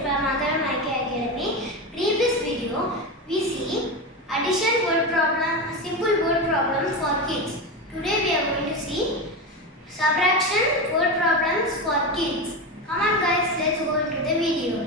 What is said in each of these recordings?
from Academy. Previous video, we see addition word problem, simple word problems for kids. Today we are going to see subtraction word problems for kids. Come on guys, let's go into the video.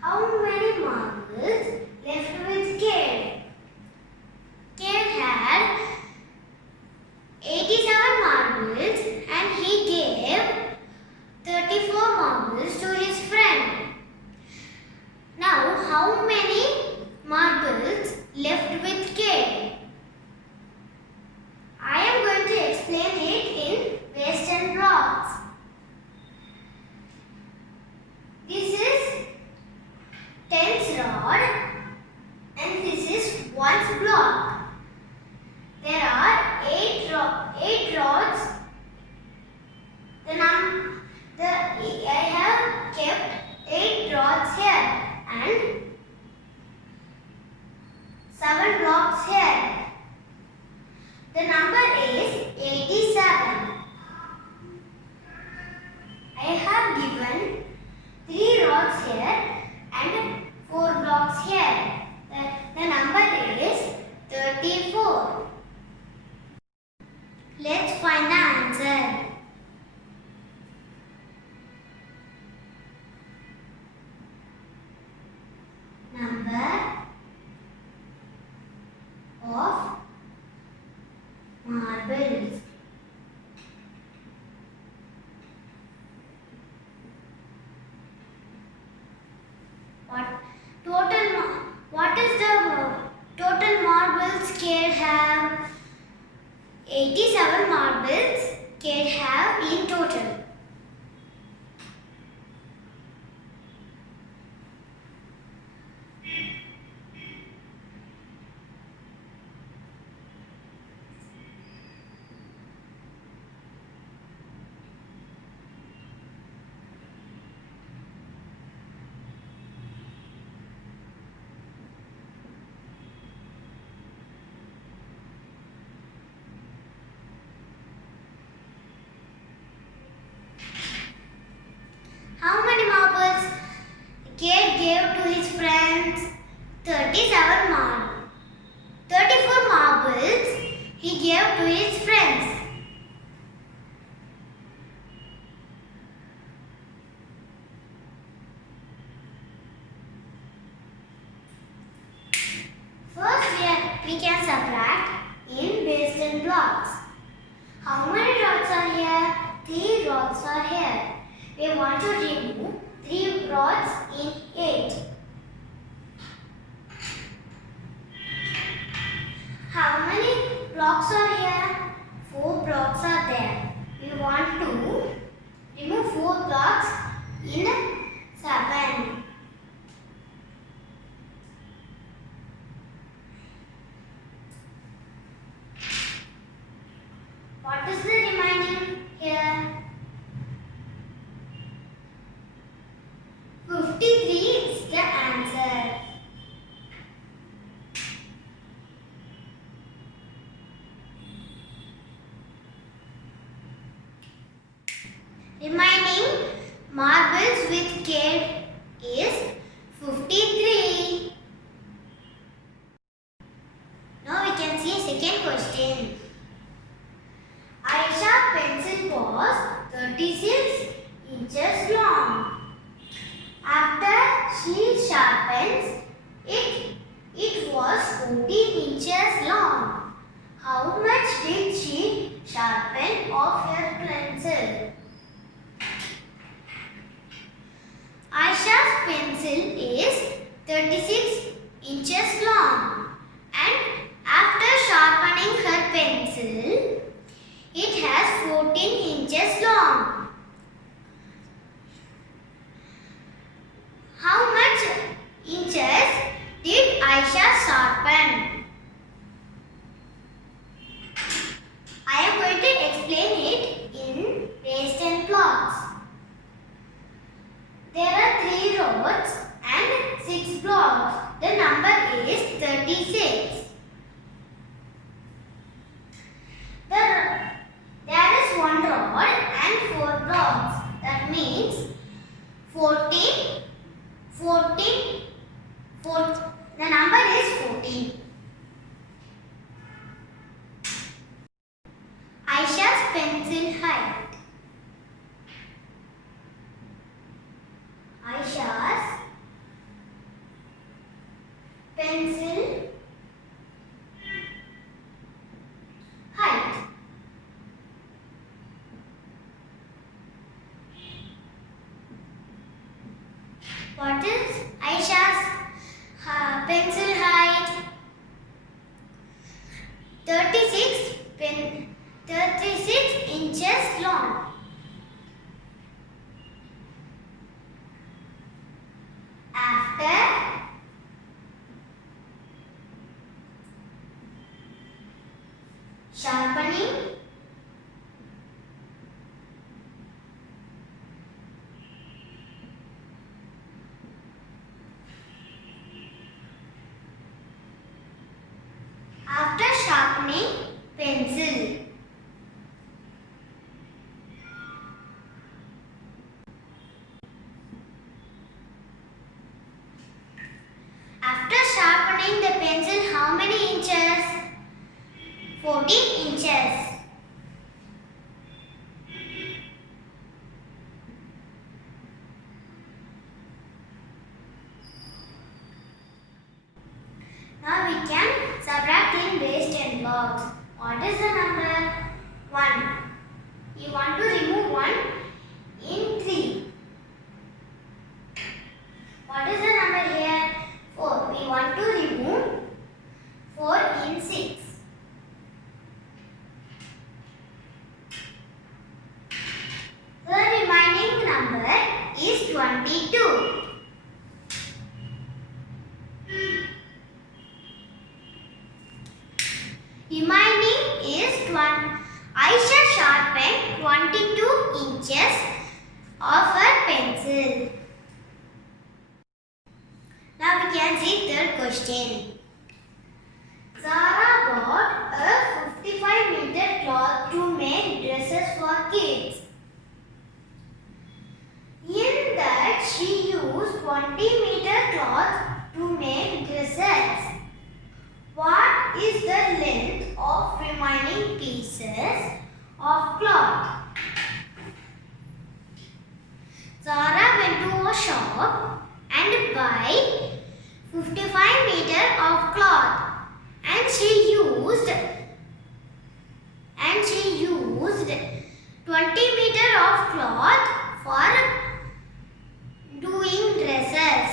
How many marbles left with Kate? Kate had 87 marbles and he gave 34 marbles to his friend. Now, how many marbles left with Kate? I am going to explain it in waste and blocks. This is tens rod and this is ones block. There are 8 rods. I have kept 8 rods here and 7 blocks here. The number is 87. I have given 3 rods here and 4 blocks here. The number is 34. Let's find the answer. Number of marbles. What is the total marbles Kate have? 87 marbles Kate have in total. How many marbles Kate gave to his friends? 37 marbles. 34 marbles he gave to his friends. First we can subtract in waste and blocks. How many rods are here? 3 rods are here. We want to remove 3 rods in 8. How many blocks are here? 4 blocks are there. We want to remove 4 blocks in 7. What is the remaining here? 53 is the answer. Remaining marbles with Kate is 53. Now we can see second question. Aisha's pencil was 36 inches long. After she sharpens it, it was 14 inches long. How much did she sharpen of her pencil? Aisha's pencil is 36 inches long and after sharpening her pencil, it has 14 inches long. How much inches did The number is 36. There is one rod and 4 rods. That means 14. The number is 14. Aisha's pencil height. Aisha's pencil height. What is Aisha's pencil height? 36 inches long. After sharpening, pencil. After sharpening the pencil, how many inches? 14 inches. Now we can subtract in base 10 blocks. What is the number? 1. You want to remove 1 in 3. What is the number here? 4. We want to remove 4 in 6. The remaining number is 22. Remaining is 1. Aisha sharpened 22 inches of her pencil. Now we can see third question. Zara bought a 55-meter cloth to make dresses for kids. In that she used 20-meter cloth to make dresses. What is the length of remaining pieces of cloth? Zara went to a shop and buy 55 meter of cloth and she used 20 meter of cloth for doing dresses.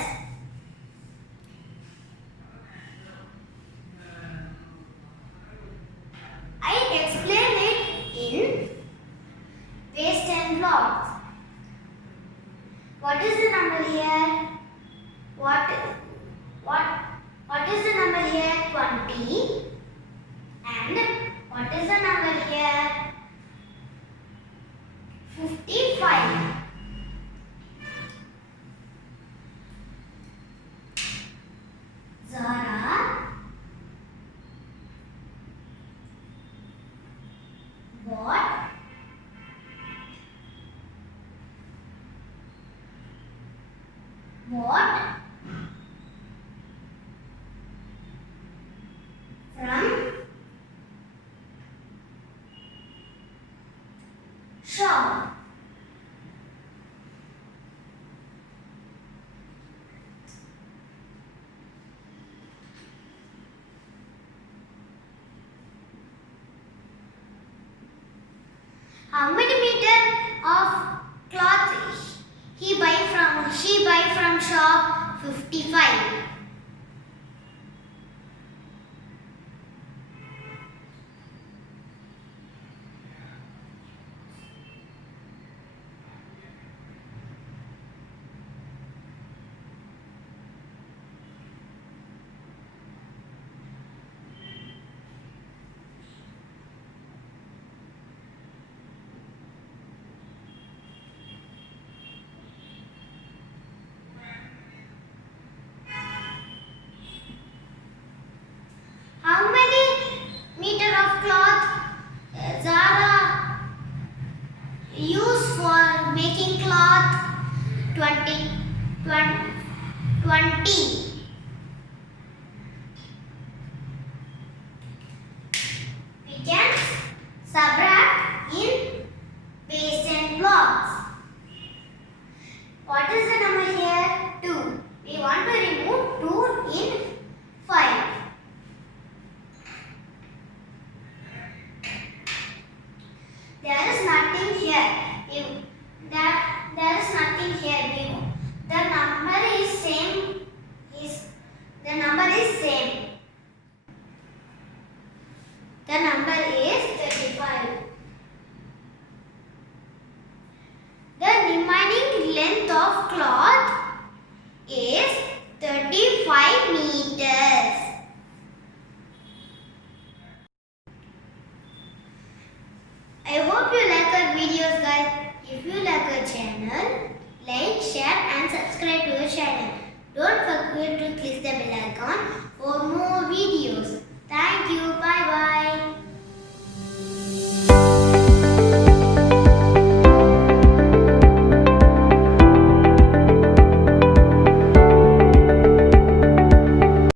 I explain it in base 10 blocks. What is the number here? What is the number here? 20. And what is the number here? 55. Zara bought from shop. How many meter of cloth she buy from shop? 55. 20. We can subtract in base 10 blocks. What is the number here? 2. We want to remove 2 in 5. There is nothing here. There is nothing here. The number is same. The number is same. The number is 35. The remaining length of cloth is 35 meters. I hope you like our videos, guys. If you like our channel, like, share and subscribe to our channel. Don't forget to click the bell icon for more videos. Thank you. Bye bye.